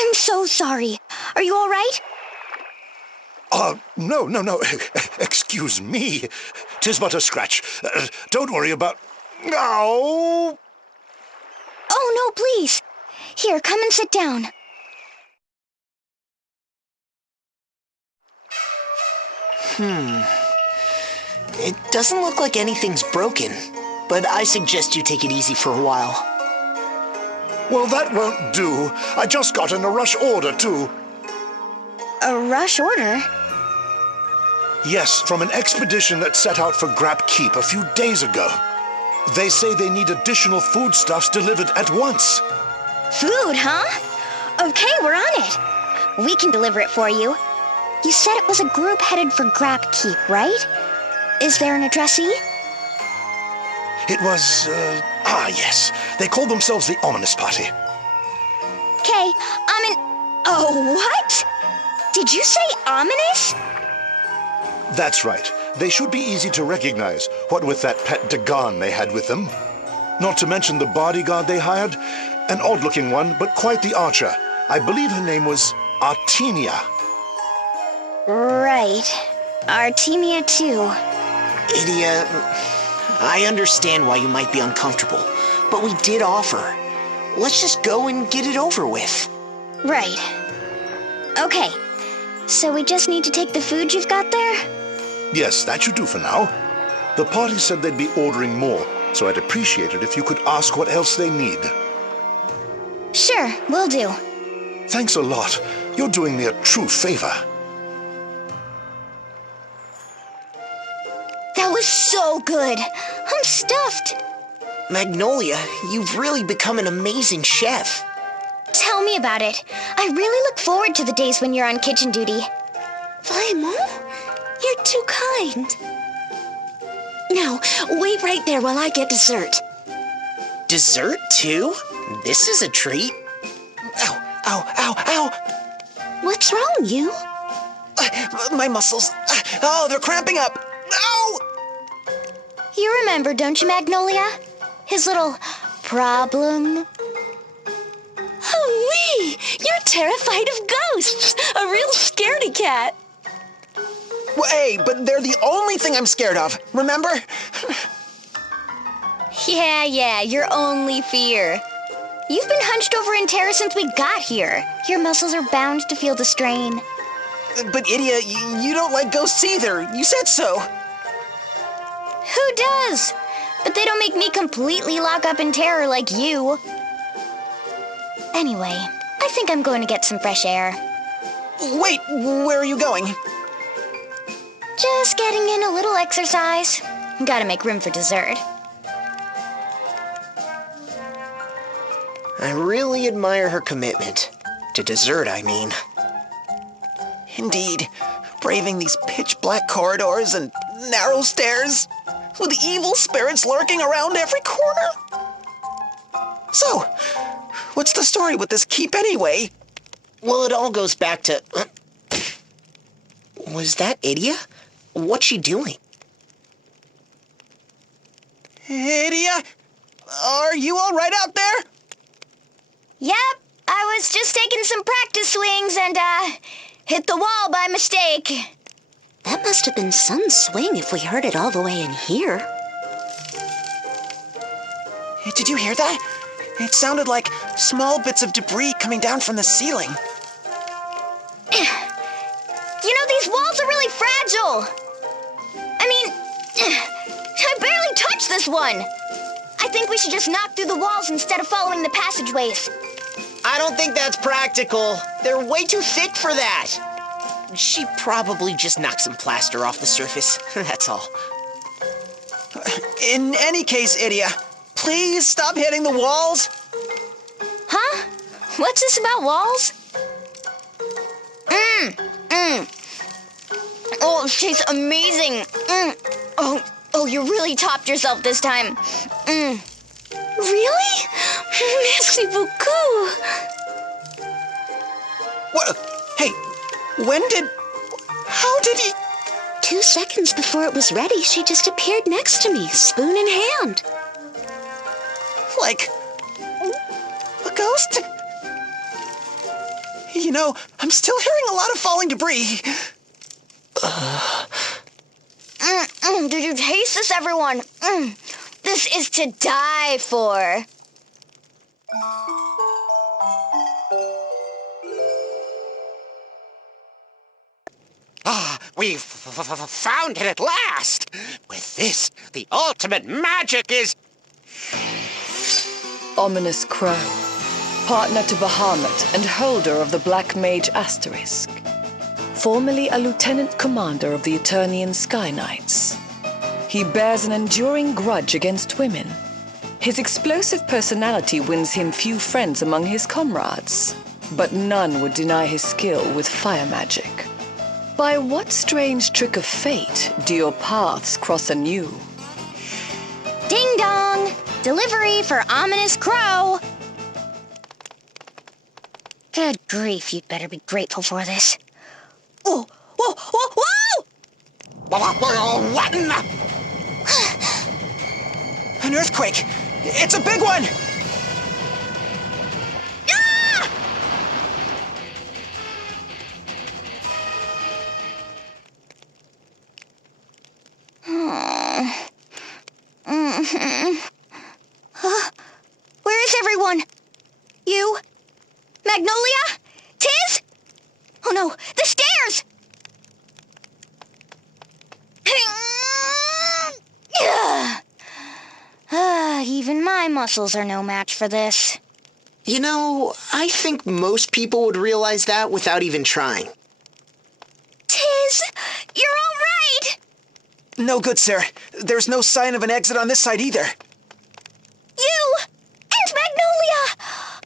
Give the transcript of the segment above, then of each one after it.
I'm so sorry. Are you all right? No. Excuse me. 'Tis but a scratch. Don't worry about... Ow! Oh, no, please. Here, come and sit down. It doesn't look like anything's broken, but I suggest you take it easy for a while. Well, that won't do. I just got in a rush order, too. A rush order? Yes, from an expedition that set out for Grap Keep a few days ago. They say they need additional foodstuffs delivered at once. Food, huh? Okay, we're on it. We can deliver it for you. You said it was a group headed for Grap Keep, right? Is there an addressee? It was, yes. They called themselves the Ominous Party. Okay, Oh, what? Did you say ominous? That's right. They should be easy to recognize, what with that pet Dagon they had with them. Not to mention the bodyguard they hired, an odd-looking one, but quite the archer. I believe her name was Artemia. Right. Artemia, too. Idia, I understand why you might be uncomfortable, but we did offer. Let's just go and get it over with. Right. Okay. So we just need to take the food you've got there? Yes, that should do for now. The party said they'd be ordering more, so I'd appreciate it if you could ask what else they need. Sure, will do. Thanks a lot. You're doing me a true favor. That was so good. I'm stuffed. Magnolia, you've really become an amazing chef. Tell me about it. I really look forward to the days when you're on kitchen duty. Vraiment? You're too kind. Now, wait right there while I get dessert. Dessert, too? This is a treat. Ow. What's wrong, you? My muscles. Oh, they're cramping up. Ow! You remember, don't you, Magnolia? His little problem? Oh-wee! You're terrified of ghosts! A real scaredy cat! Well, hey, but they're the only thing I'm scared of, remember? Yeah, your only fear. You've been hunched over in terror since we got here. Your muscles are bound to feel the strain. But Idia, you don't like ghosts either. You said so. Who does? But they don't make me completely lock up in terror like you. Anyway, I think I'm going to get some fresh air. Wait, where are you going? Just getting in a little exercise. Gotta make room for dessert. I really admire her commitment. To dessert, I mean. Indeed, braving these pitch-black corridors and narrow stairs, with evil spirits lurking around every corner. So, what's the story with this keep anyway? Well, it all goes back to... Was that Idia? What's she doing? Idia? Are you all right out there? Yep, I was just taking some practice swings and, hit the wall by mistake. That must have been some swing if we heard it all the way in here. Did you hear that? It sounded like small bits of debris coming down from the ceiling. You know, these walls are really fragile. I barely touched this one. I think we should just knock through the walls instead of following the passageways. I don't think that's practical. They're way too thick for that. She probably just knocked some plaster off the surface. That's all. In any case, Idia, please stop hitting the walls. Huh? What's this about walls? Oh, it tastes amazing. Oh, you really topped yourself this time. Really? Merci beaucoup. What? Hey, how did he... 2 seconds before it was ready, she just appeared next to me, spoon in hand. Like... a ghost? You know, I'm still hearing a lot of falling debris. Did you taste this, everyone? This is to die for. Ah, we've found it at last! With this, the ultimate magic is... Ominous Crow, partner to Bahamut and holder of the Black Mage Asterisk. Formerly a lieutenant commander of the Eternian Sky Knights. He bears an enduring grudge against women. His explosive personality wins him few friends among his comrades, but none would deny his skill with fire magic. By what strange trick of fate do your paths cross anew? Ding dong! Delivery for Ominous Crow! Good grief, you'd better be grateful for this. Oh, whoa, whoa, whoa! What in the... An earthquake! It's a big one! Ah! Where is everyone? You? Magnolia? Tiz? Oh no, the stairs! Even my muscles are no match for this. You know, I think most people would realize that without even trying. Tiz, you're all right! No good, sir. There's no sign of an exit on this side either. You! And Magnolia!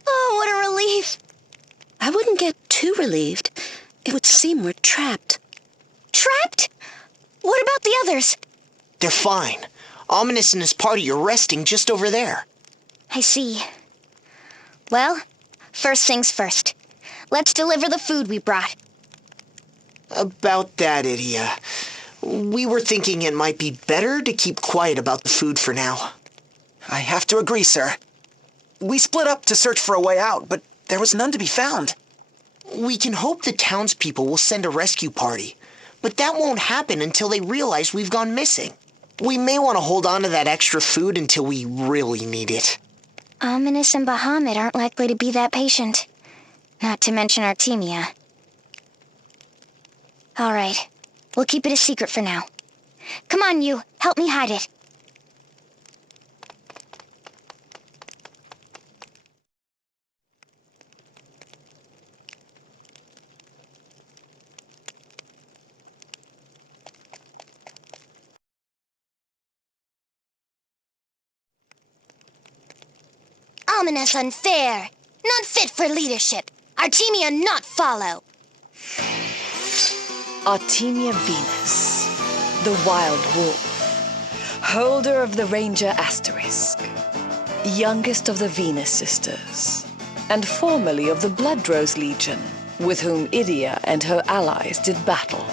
Oh, what a relief. I wouldn't get too relieved. It would seem we're trapped. Trapped? What about the others? They're fine. Ominous and his party are resting just over there. I see. Well, first things first. Let's deliver the food we brought. About that, Idia. We were thinking it might be better to keep quiet about the food for now. I have to agree, sir. We split up to search for a way out, but there was none to be found. We can hope the townspeople will send a rescue party, but that won't happen until they realize we've gone missing. We may want to hold on to that extra food until we really need it. Ominous and Bahamut aren't likely to be that patient. Not to mention Artemia. All right. We'll keep it a secret for now. Come on, you. Help me hide it. Ominous unfair. Not fit for leadership. Artemia not follow. Artemia Venus, the Wild Wolf, holder of the Ranger Asterisk, youngest of the Venus Sisters, and formerly of the Bloodrose Legion, with whom Idia and her allies did battle.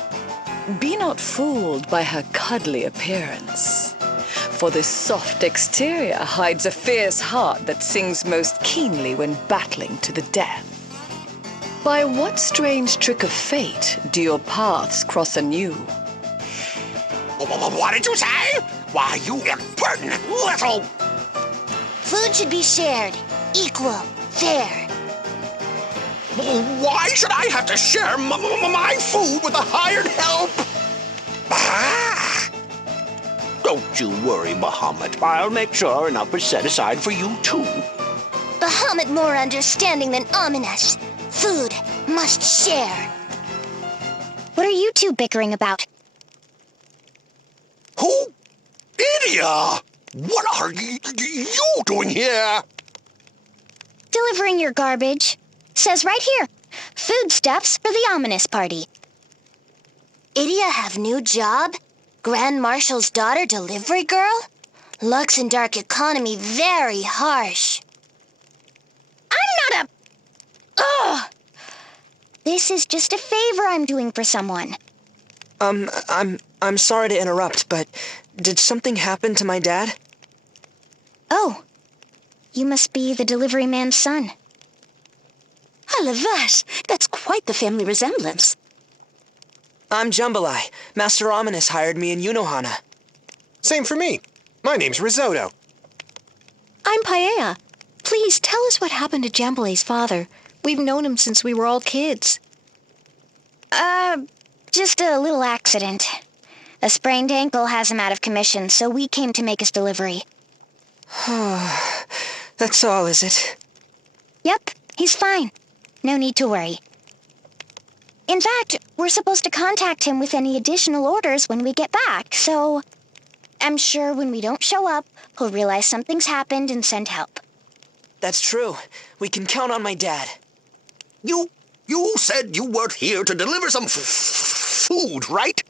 Be not fooled by her cuddly appearance, for this soft exterior hides a fierce heart that sings most keenly when battling to the death. By what strange trick of fate do your paths cross anew? What did you say? Why, you impertinent little... Food should be shared. Equal. Fair. Why should I have to share my food with the hired help? Ah! Don't you worry, Bahamut. I'll make sure enough is set aside for you, too. Bahamut more understanding than Ominous. Food must share. What are you two bickering about? Who? Idia! What are you doing here? Delivering your garbage. Says right here. Foodstuffs for the Ominous party. Idia have new job? Grand Marshal's daughter delivery girl? Lux and dark economy very harsh. I'm not a... Ugh! This is just a favor I'm doing for someone. I'm sorry to interrupt, but did something happen to my dad? Oh, you must be the delivery man's son. Alavat, that's quite the family resemblance. I'm Jambalaya. Master Ominous hired me in Unohana. Same for me. My name's Risotto. I'm Paella. Please tell us what happened to Jambalay's father. We've known him since we were all kids. Just a little accident. A sprained ankle has him out of commission, so we came to make his delivery. That's all, is it? Yep, he's fine. No need to worry. In fact, we're supposed to contact him with any additional orders when we get back, so I'm sure when we don't show up, he'll realize something's happened and send help. That's true. We can count on my dad. You said you weren't here to deliver some food, right?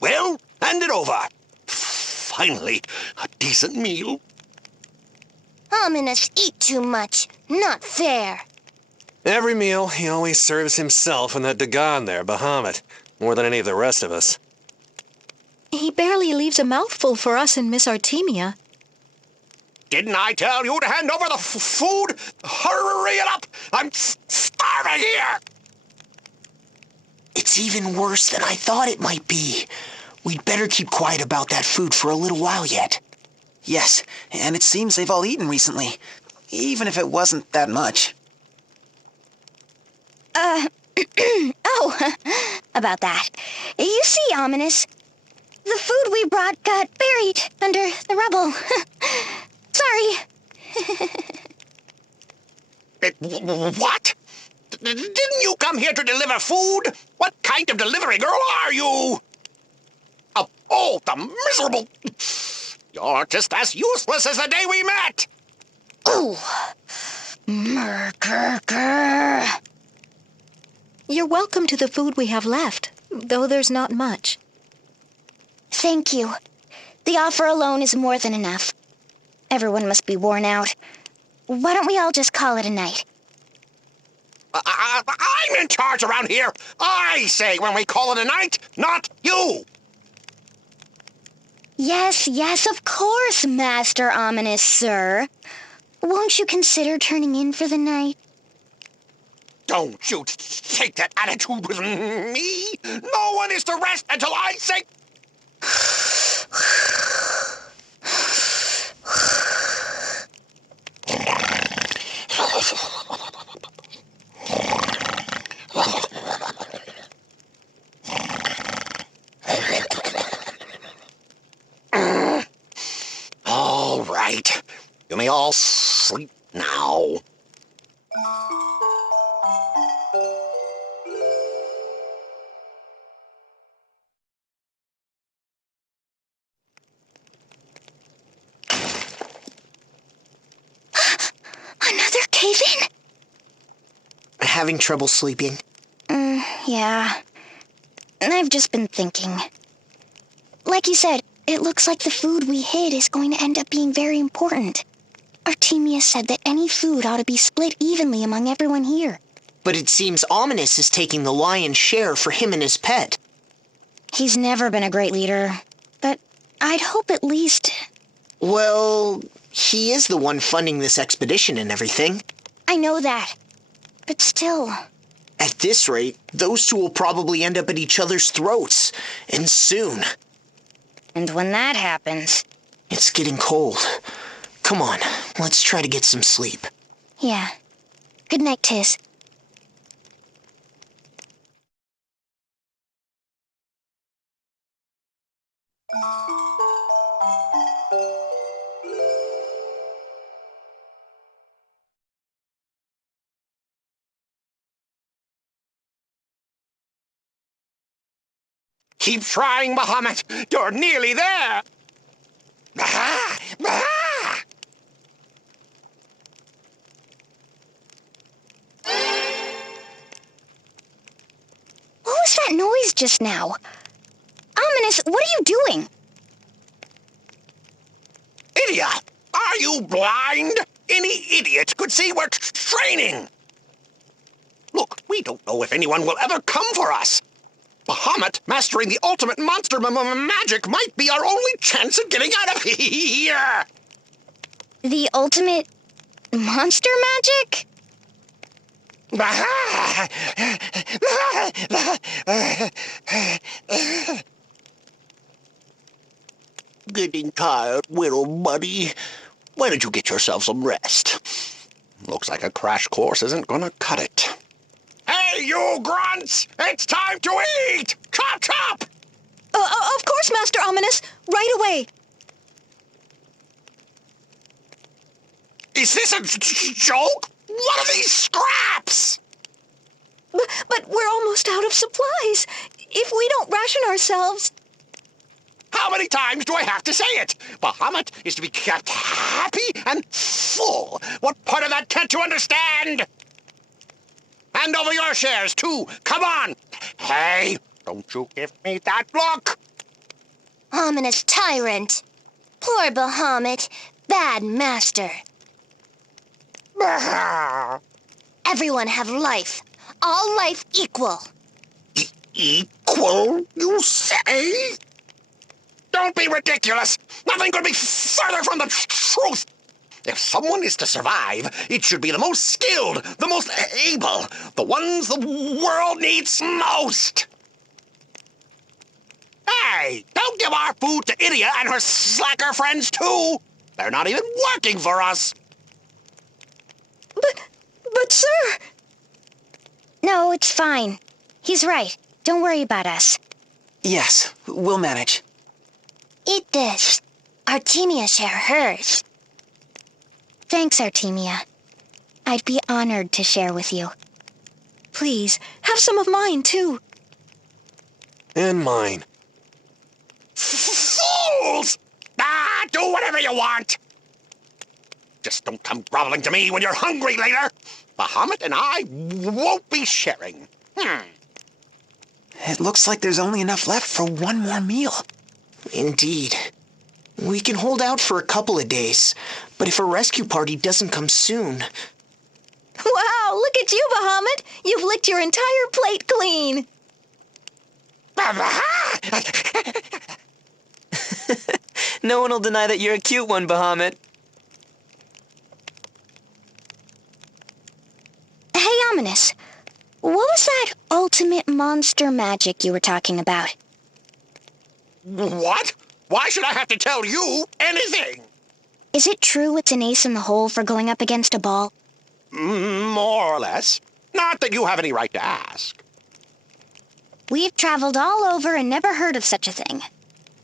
Well, hand it over. Finally, a decent meal. Ominous eat too much. Not fair. Every meal, he always serves himself and that Dagon there, Bahamut, more than any of the rest of us. He barely leaves a mouthful for us and Miss Artemia. Didn't I tell you to hand over the food? Hurry it up! I'm starving here! It's even worse than I thought it might be. We'd better keep quiet about that food for a little while yet. Yes, and it seems they've all eaten recently, even if it wasn't that much. About that. You see, Ominous, the food we brought got buried under the rubble. Sorry. What? Didn't you come here to deliver food? What kind of delivery girl are you? The miserable... You're just as useless as the day we met! Oh. You're welcome to the food we have left, though there's not much. Thank you. The offer alone is more than enough. Everyone must be worn out. Why don't we all just call it a night? I'm in charge around here. I say when we call it a night, not you. Yes, of course, Master Ominous, sir. Won't you consider turning in for the night? Don't you take that attitude with me. No one is to rest until I say... All right. You may all sleep now. Another cave-in? Having trouble sleeping? Yeah. I've just been thinking. Like you said, it looks like the food we hid is going to end up being very important. Artemia said that any food ought to be split evenly among everyone here. But it seems Ominous is taking the lion's share for him and his pet. He's never been a great leader, but I'd hope at least... Well, he is the one funding this expedition and everything. I know that, but still... At this rate, those two will probably end up at each other's throats, and soon. And when that happens... It's getting cold. Come on, let's try to get some sleep. Yeah. Good night, Tiz. Keep trying, Bahamut. You're nearly there. Bah! Bah! What was that noise just now? Ominous, what are you doing? Idiot! Are you blind? Any idiot could see we're training. Look, we don't know if anyone will ever come for us. Bahamut mastering the ultimate monster magic might be our only chance of getting out of here. The ultimate monster magic? Getting tired, little buddy. Why don't you get yourself some rest? Looks like a crash course isn't gonna cut it. Hey, you grunts! It's time to eat! Chop, chop! Of course, Master Ominous. Right away. Is this a joke? What are these scraps? But we're almost out of supplies. If we don't ration ourselves... How many times do I have to say it? Bahamut is to be kept happy and full. What part of that can't you understand? Hand over your shares, too. Come on. Hey, don't you give me that look. Ominous tyrant. Poor Bahamut. Bad master. Everyone have life. All life equal. Equal, you say? Don't be ridiculous. Nothing could be further from the truth. If someone is to survive, it should be the most skilled, the most able, the ones the world needs most. Hey, don't give our food to Idia and her slacker friends, too. They're not even working for us. But sir... No, it's fine. He's right. Don't worry about us. Yes, we'll manage. Eat this. Artemia share hers. Thanks, Artemia. I'd be honored to share with you. Please, have some of mine, too. And mine. Fools! Do whatever you want. Just don't come groveling to me when you're hungry later. Bahamut and I won't be sharing. It looks like there's only enough left for one more meal. Indeed. We can hold out for a couple of days, but if a rescue party doesn't come soon... Wow, look at you, Bahamut. You've licked your entire plate clean. No one will deny that you're a cute one, Bahamut. Hey, Ominous. What was that ultimate monster magic you were talking about? What? Why should I have to tell you anything? Is it true it's an ace in the hole for going up against a ball? More or less. Not that you have any right to ask. We've traveled all over and never heard of such a thing.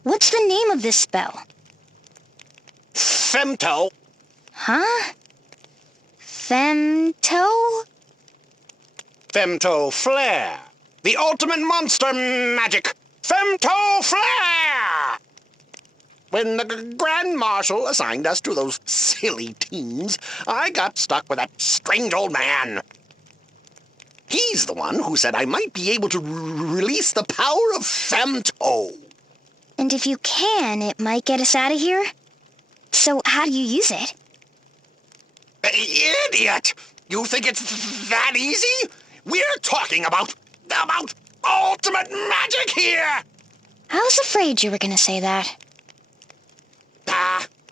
What's the name of this spell? Femto. Huh? Femto? Femto Flare. The ultimate monster magic. Femto Flare! When the Grand Marshal assigned us to those silly teams, I got stuck with that strange old man. He's the one who said I might be able to release the power of Femto. And if you can, it might get us out of here? So how do you use it? Idiot! You think it's that easy? We're talking about ultimate magic here! I was afraid you were going to say that.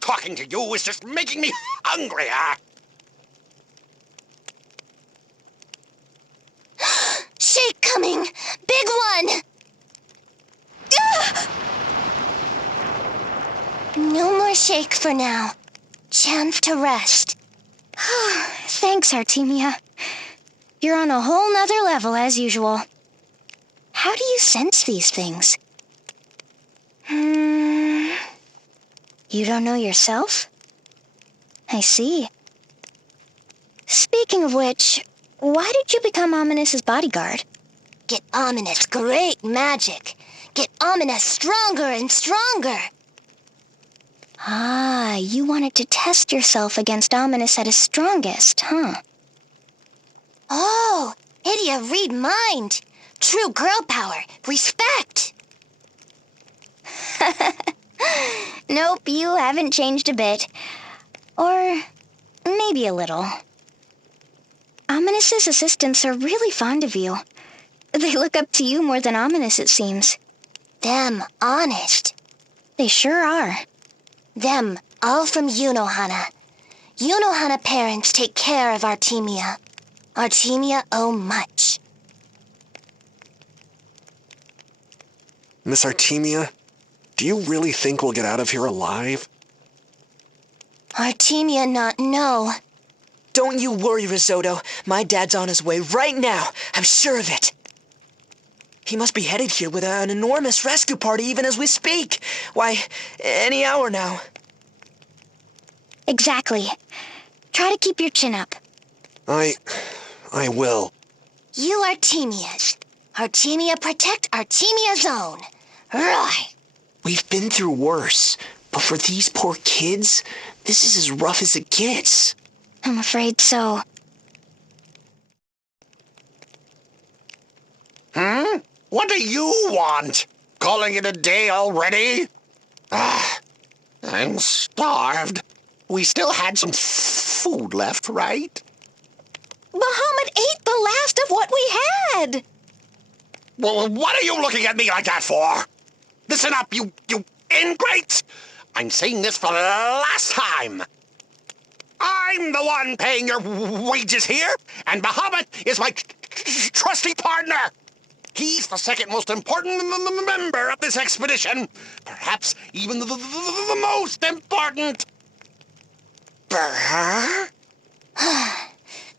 Talking to you is just making me hungrier. Shake coming! Big one! No more shake for now. Chance to rest. Thanks, Artemia. You're on a whole nother level as usual. How do you sense these things? You don't know yourself? I see. Speaking of which, why did you become Ominous's bodyguard? Get Ominous great magic. Get Ominous stronger and stronger. Ah, you wanted to test yourself against Ominous at his strongest, huh? Oh, Idia, read mind. True girl power. Respect. Nope, you haven't changed a bit. Or maybe a little. Ominous's assistants are really fond of you. They look up to you more than Ominous, it seems. Them honest. They sure are. Them all from Yunohana. Yunohana parents take care of Artemia. Artemia owe much. Miss Artemia, do you really think we'll get out of here alive? Artemia not know. Don't you worry, Risotto. My dad's on his way right now. I'm sure of it. He must be headed here with an enormous rescue party even as we speak. Why, any hour now. Exactly. Try to keep your chin up. I will. You Artemias. Artemia protect Artemia's own. Right. We've been through worse, but for these poor kids, this is as rough as it gets. I'm afraid so. What do you want? Calling it a day already? I'm starved. We still had some food left, right? Bahamut ate the last of what we had. Well, what are you looking at me like that for? Listen up, you ingrates! I'm saying this for the last time. I'm the one paying your wages here, and Bahamut is my trusty partner. He's the second most important member of this expedition. Perhaps even the most important. Brr?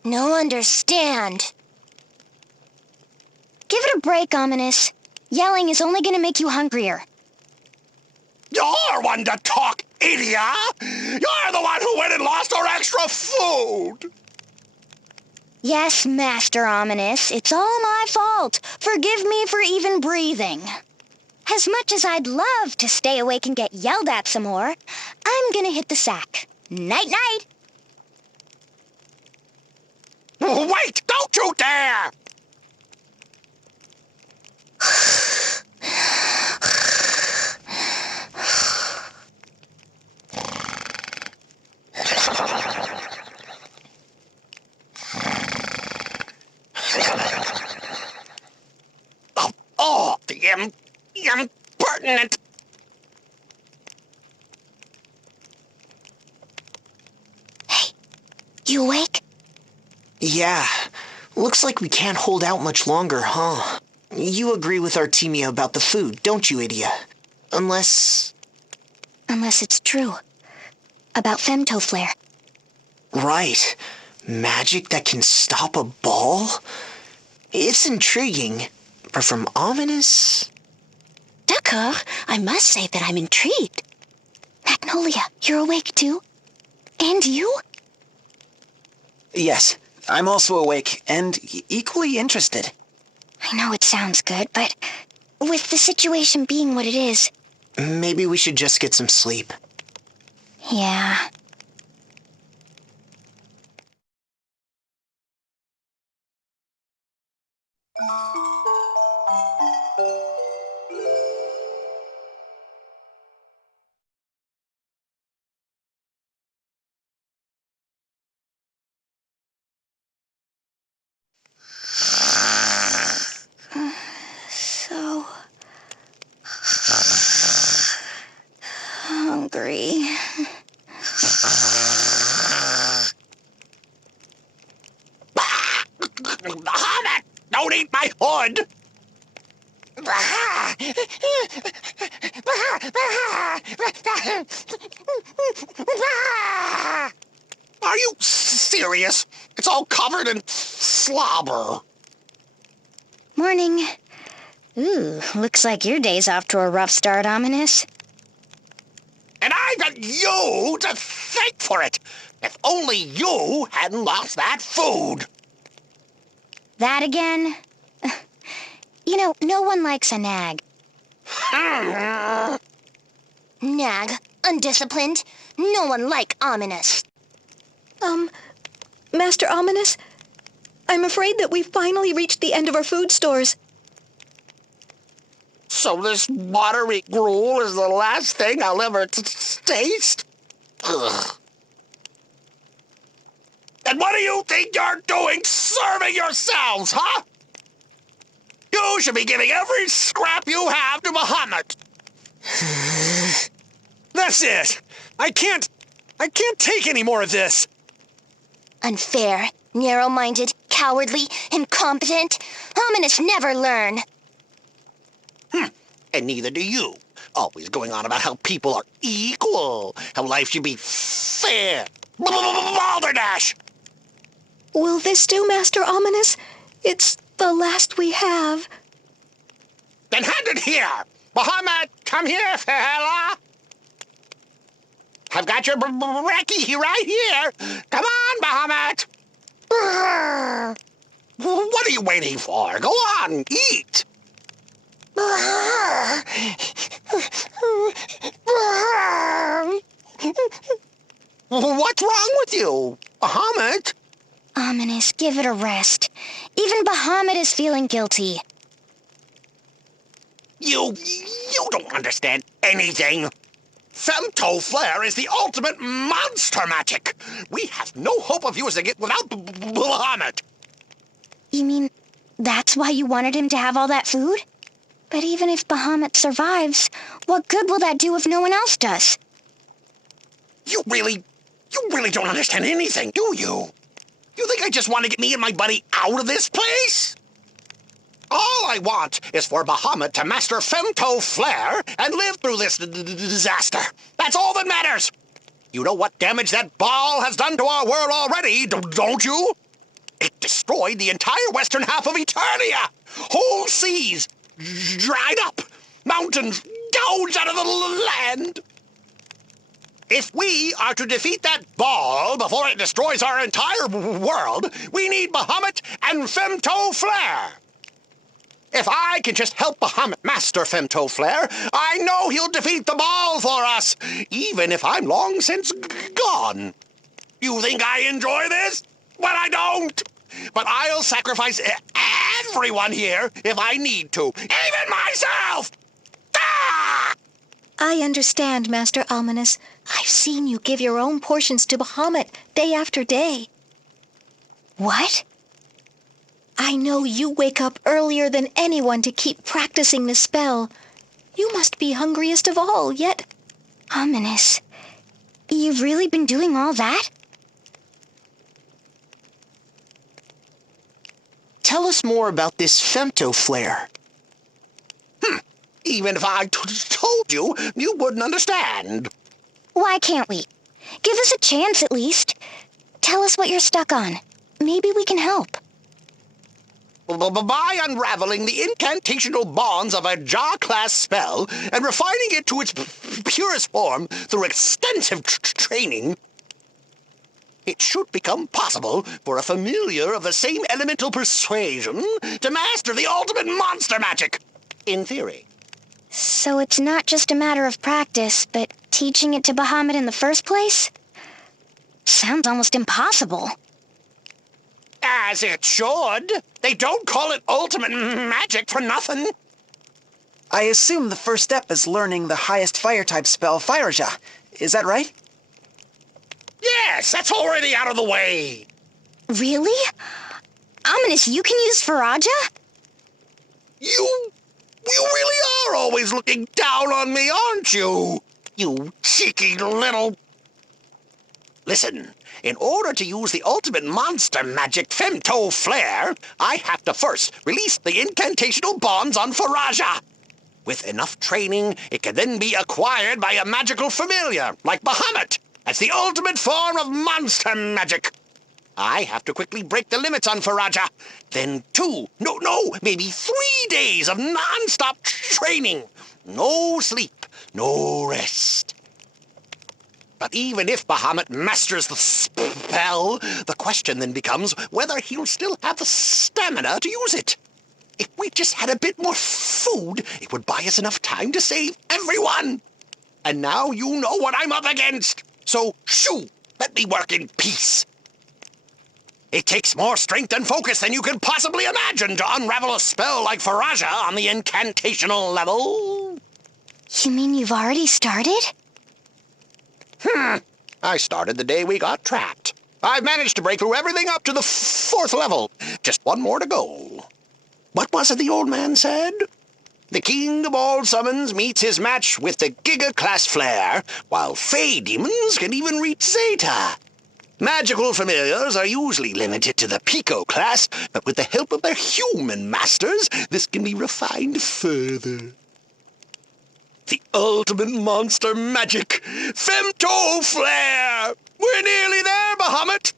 No understand. Give it a break, Ominous. Yelling is only gonna make you hungrier. You're one to talk, idiot! You're the one who went and lost our extra food! Yes, Master Ominous, it's all my fault. Forgive me for even breathing. As much as I'd love to stay awake and get yelled at some more, I'm gonna hit the sack. Night-night! Wait! Don't you dare! Oh, the impertinent! Hey, you awake? Yeah, looks like we can't hold out much longer, huh? You agree with Artemia about the food, don't you, Idia? Unless It's true. About femtoflare. right. Magic that can stop a ball? It's intriguing, but from ominous? D'accord, I must say that I'm intrigued. Magnolia, you're awake too? And you? Yes, I'm also awake and equally interested. I know it sounds good, but with the situation being what it is... Maybe we should just get some sleep. Yeah. So... hungry. Bahamut! Don't eat my hood! Are you serious? It's all covered in slobber. Morning. Ooh, looks like your day's off to a rough start, Ominous. And I've got you to thank for it. If only you hadn't lost that food. That again? You know, no one likes a nag. Nag, undisciplined, no one like Ominous. Master Ominous, I'm afraid that we've finally reached the end of our food stores. So this watery gruel is the last thing I'll ever taste? Ugh. And what do you think you're doing serving yourselves, huh? You should be giving every scrap you have to Bahamut. That's it! I can't take any more of this! Unfair, narrow-minded, cowardly, incompetent. Ominous never learn. And neither do you. Always going on about how people are equal, how life should be fair. Balderdash! Will this do, Master Ominous? It's the last we have. Then hand it here! Bahamut, come here, fella! I've got your brekkie right here! Come on, Bahamut! What are you waiting for? Go on, eat! What's wrong with you, Bahamut? Ominous, give it a rest. Even Bahamut is feeling guilty. You don't understand anything. Femto Flare is the ultimate monster magic. We have no hope of using it without Bahamut. You mean that's why you wanted him to have all that food? But even if Bahamut survives, what good will that do if no one else does? You really don't understand anything, do you? You think I just want to get me and my buddy out of this place? All I want is for Bahamut to master Femto Flare and live through this disaster. That's all that matters. You know what damage that ball has done to our world already, don't you? It destroyed the entire western half of Eternia. Whole seas dried up. Mountains gouged out of the land. If we are to defeat that ball before it destroys our entire world, we need Bahamut and Femto Flare. If I can just help Bahamut master Femto Flare, I know he'll defeat the ball for us, even if I'm long since gone. You think I enjoy this? Well, I don't. But I'll sacrifice everyone here if I need to, even myself! Ah! I understand, Master Ominous. I've seen you give your own portions to Bahamut day after day. What? I know you wake up earlier than anyone to keep practicing the spell. You must be hungriest of all, yet... Ominous, you've really been doing all that? Tell us more about this Femto Flare. Even if I told you, you wouldn't understand. Why can't we? Give us a chance at least. Tell us what you're stuck on. Maybe we can help. By unraveling the incantational bonds of a Jaw-class spell and refining it to its purest form through extensive training, it should become possible for a familiar of the same elemental persuasion to master the ultimate monster magic, in theory. So it's not just a matter of practice, but teaching it to Bahamut in the first place? Sounds almost impossible. As it should. They don't call it ultimate magic for nothing. I assume the first step is learning the highest fire-type spell, Firaja. Is that right? Yes, that's already out of the way. Really? Ominous, you can use Faraja? You really are always looking down on me, aren't you? You cheeky little... Listen, in order to use the ultimate monster magic Femto Flare, I have to first release the incantational bonds on Faraja. With enough training, it can then be acquired by a magical familiar, like Bahamut. That's the ultimate form of monster magic. I have to quickly break the limits on Faraja. Then maybe 3 days of non-stop training. No sleep, no rest. But even if Bahamut masters the spell, the question then becomes whether he'll still have the stamina to use it. If we just had a bit more food, it would buy us enough time to save everyone. And now you know what I'm up against. So, shoo, let me work in peace. It takes more strength and focus than you could possibly imagine to unravel a spell like Faraja on the incantational level. You mean you've already started? I started the day we got trapped. I've managed to break through everything up to the 4th level. Just one more to go. What was it the old man said? The king of all summons meets his match with the Giga-class Flare, while Fey demons can even reach Zeta. Magical familiars are usually limited to the Pico class, but with the help of their human masters, this can be refined further. The ultimate monster magic, Femto Flare! We're nearly there, Bahamut!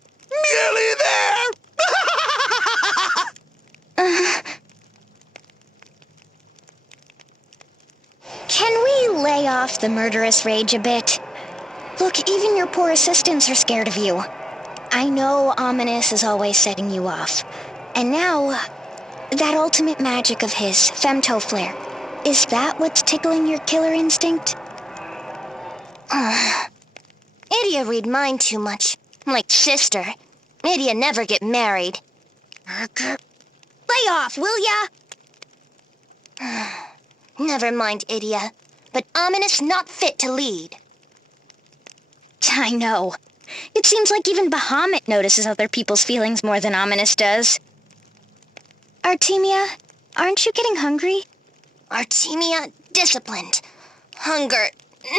Nearly there! Can we lay off the murderous rage a bit? Look, even your poor assistants are scared of you. I know Ominous is always setting you off. And now, that ultimate magic of his, Femto Flare, is that what's tickling your killer instinct? Idia read mine too much. Like sister. Idia never get married. Lay off, will ya? Never mind, Idia. But Ominous not fit to lead. I know. It seems like even Bahamut notices other people's feelings more than Ominous does. Artemia, aren't you getting hungry? Artemia, disciplined. Hunger,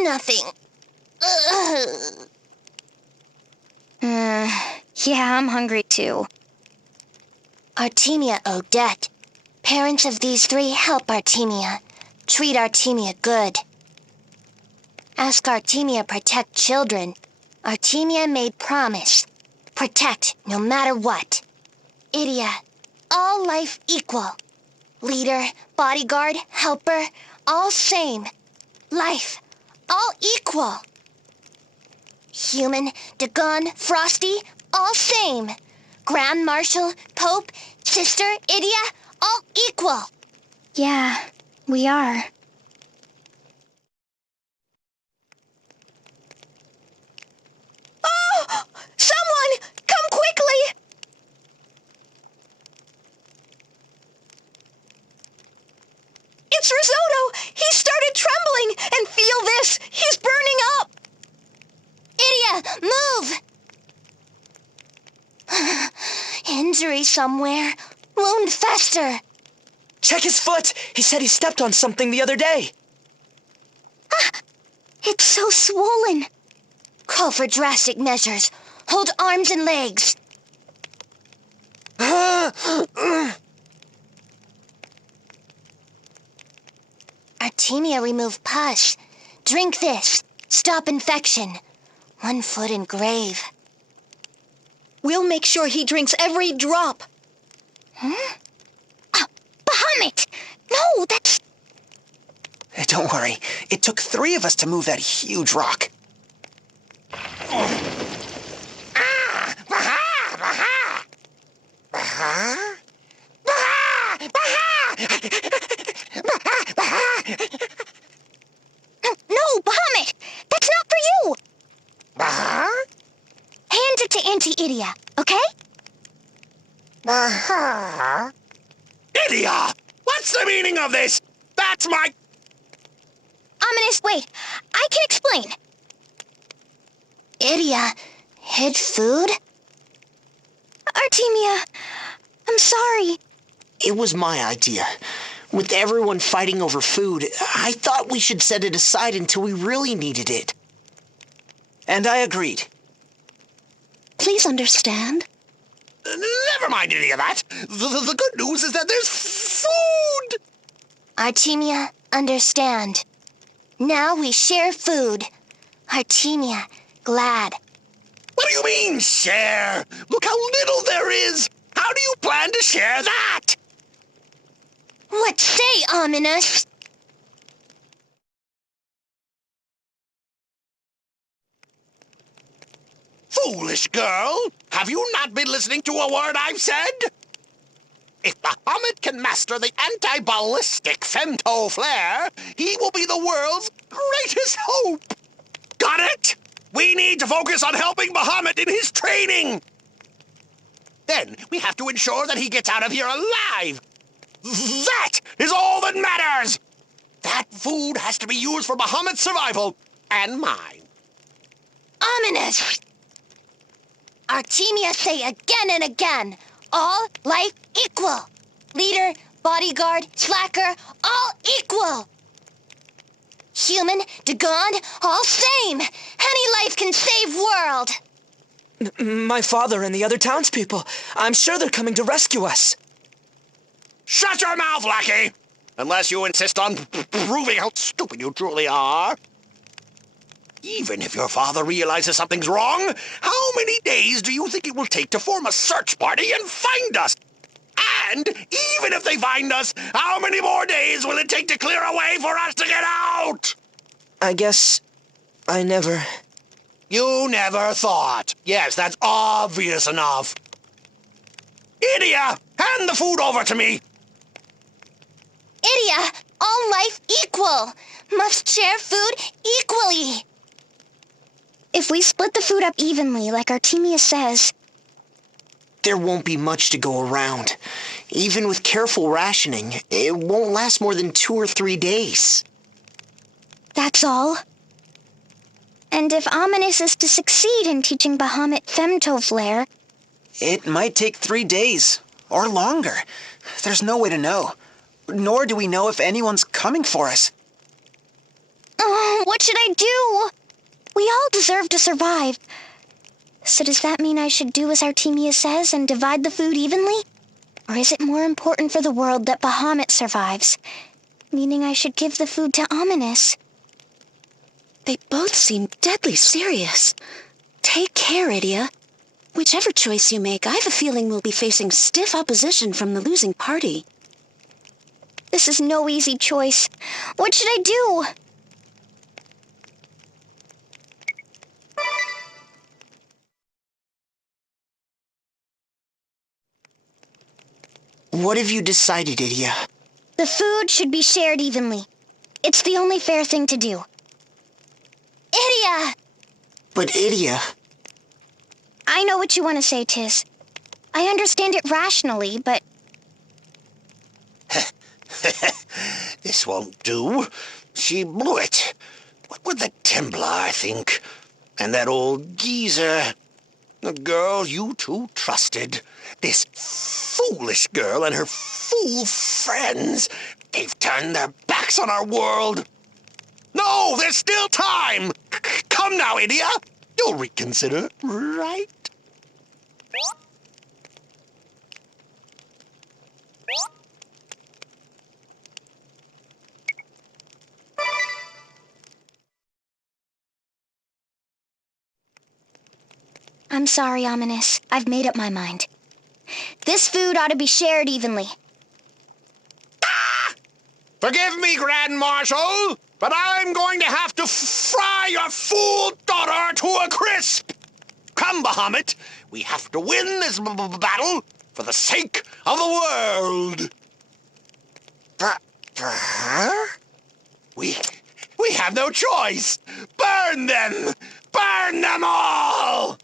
nothing. Yeah, I'm hungry too. Artemia Odette. Parents of these three help Artemia. Treat Artemia good. Ask Artemia protect children. Artemia made promise. Protect no matter what. Idia, all life equal. Leader, bodyguard, helper, all same. Life, all equal. Human, Dagon, Frosty, all same. Grand Marshal, Pope, Sister, Idia, all equal. Yeah, we are. Oh! Someone! Come quickly! It's Risotto! He started trembling! And feel this! He's burning up! Idia, move! Injury somewhere. Wound fester. Check his foot! He said he stepped on something the other day. It's so swollen. Call for drastic measures. Hold arms and legs. Artemia remove pus. Drink this. Stop infection. 1 foot in grave. We'll make sure he drinks every drop. Bahamut! No, that's... Don't worry. It took 3 of us to move that huge rock. No, Bahamut! That's not for you! Hand it to Auntie Idia, okay? Idia! What's the meaning of this? That's my... Ominous, wait. I can explain. Idia hid food? Artemia, I'm sorry. It was my idea. With everyone fighting over food, I thought we should set it aside until we really needed it. And I agreed. Please understand. Never mind any of that. The good news is that there's food! Artemia, understand. Now we share food. Artemia, glad. What do you mean, share? Look how little there is! How do you plan to share that? What say, Ominous? Foolish girl! Have you not been listening to a word I've said? If Bahamut can master the anti-ballistic Femto Flare, he will be the world's greatest hope! Got it? We need to focus on helping Bahamut in his training! Then we have to ensure that he gets out of here alive! That is all that matters! That food has to be used for Bahamut's survival, and mine. Ominous! Artemia say again and again, all life equal. Leader, bodyguard, slacker, all equal. Human, Dagon, all same. Any life can save world. My father and the other townspeople. I'm sure they're coming to rescue us. Shut your mouth, lackey! Unless you insist on proving how stupid you truly are. Even if your father realizes something's wrong, how many days do you think it will take to form a search party and find us? And even if they find us, how many more days will it take to clear a way for us to get out? I guess I never... You never thought. Yes, that's obvious enough. Idia, hand the food over to me. Idia, all life equal. Must share food equally. If we split the food up evenly, like Artemia says, There won't be much to go around. Even with careful rationing, it won't last more than 2 or 3 days. that's all. And if Ominous is to succeed in teaching Bahamut femtoflare, It might take 3 days, or longer. There's no way to know. Nor do we know if anyone's coming for us. oh, what should I do? We all deserve to survive. So does that mean I should do as Artemia says and divide the food evenly? Or is it more important for the world that Bahamut survives, meaning I should give the food to Ominous? They both seem deadly serious. Take care, Idia. Whichever choice you make, I have a feeling we'll be facing stiff opposition from the losing party. This is no easy choice. What should I do? What have you decided, Idia? The food should be shared evenly. It's the only fair thing to do. Idia! But Idia... I know what you want to say, Tiz. I understand it rationally, but This won't do. She blew it. What with the Templar, I think. And that old geezer. The girl you two trusted. This foolish girl and her fool friends. They've turned their backs on our world. No, there's still time. Come now, Idia. You'll reconsider, right? I'm sorry, Ominous. I've made up my mind. This food ought to be shared evenly. Forgive me, Grand Marshal, but I'm going to have to fry your fool daughter to a crisp. Come, Bahamut, we have to win this battle for the sake of the world. For her? We have no choice. Burn them! Burn them all!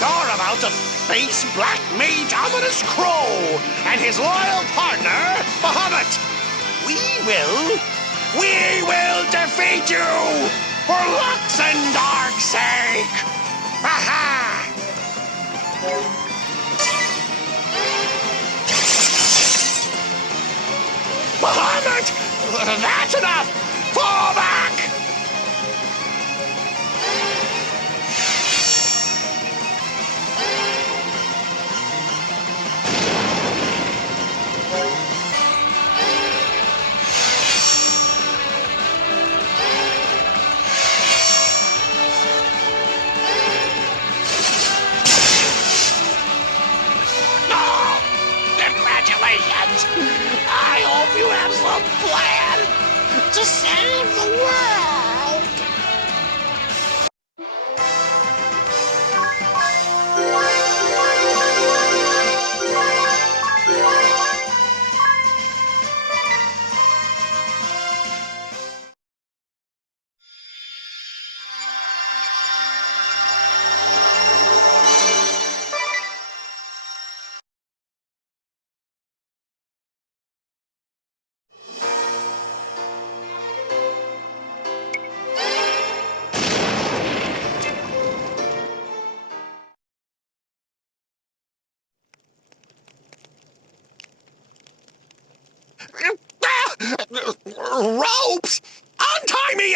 You're about to face Black Mage Ominous Crow and his loyal partner, Bahamut. We will defeat you for Lux and Dark's sake. Aha! Bahamut, that's enough. Fall back. Congratulations! I hope you have some plan to save the world!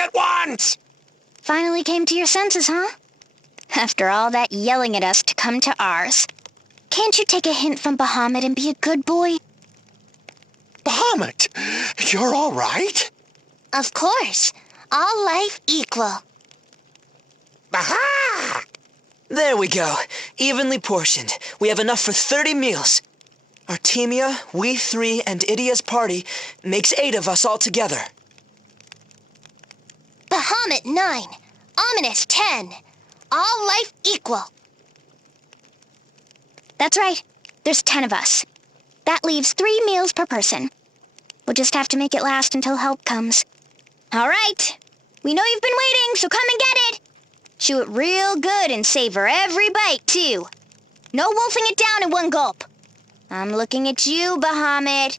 at once! Finally came to your senses, huh? After all that yelling at us to come to ours. Can't you take a hint from Bahamut and be a good boy? Bahamut, you're all right? Of course. All life equal. Aha! There we go. Evenly portioned. We have enough for 30 meals. Artemia, we three, and Idia's party makes 8 of us all together. Bahamut 9. Ominous 10. All life equal. That's right. There's 10 of us. That leaves 3 meals per person. We'll just have to make it last until help comes. All right. We know you've been waiting, so come and get it. Chew it real good and savor every bite, too. No wolfing it down in one gulp. I'm looking at you, Bahamut.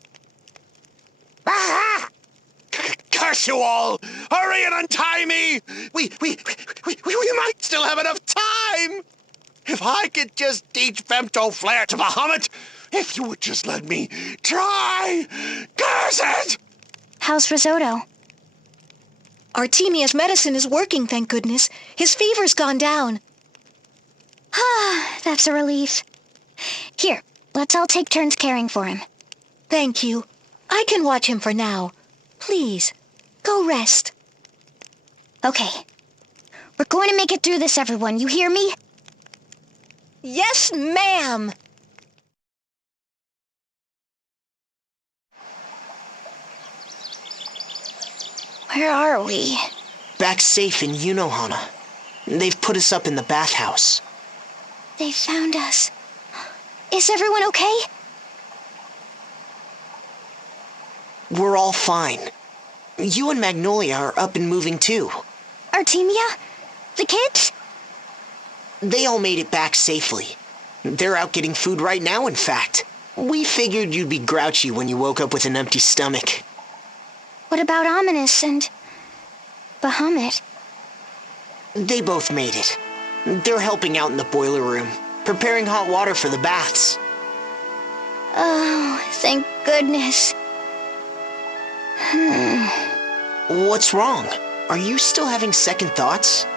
Aha! Curse you all! Hurry and untie me! We might still have enough time! If I could just teach Femto Flare to Bahamut, if you would just let me try! Curse it! How's Risotto? Artemia's medicine is working, thank goodness. His fever's gone down. Ah, that's a relief. Here, let's all take turns caring for him. Thank you. I can watch him for now. Please, go rest. Okay. We're going to make it through this, everyone. You hear me? Yes, ma'am. Where are we? Back safe in Yunohana. They've put us up in the bathhouse. They found us. Is everyone okay? We're all fine. You and Magnolia are up and moving too. Artemia? The kids? They all made it back safely. They're out getting food right now, in fact. We figured you'd be grouchy when you woke up with an empty stomach. What about Ominous and Bahamut? They both made it. They're helping out in the boiler room, preparing hot water for the baths. Oh, thank goodness. What's wrong? Are you still having second thoughts?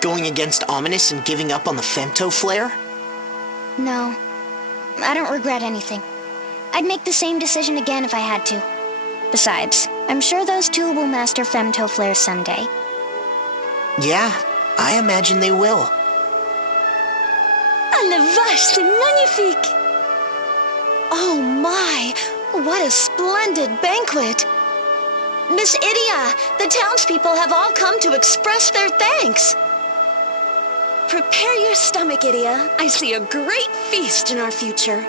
Going against Ominous and giving up on the femto flare? No, I don't regret anything. I'd make the same decision again if I had to. Besides, I'm sure those two will master femto flare someday. Yeah, I imagine they will. Ah, la vache, c'est magnifique! Oh my, what a splendid banquet! Miss Idia, the townspeople have all come to express their thanks. Prepare your stomach, Idia. I see a great feast in our future.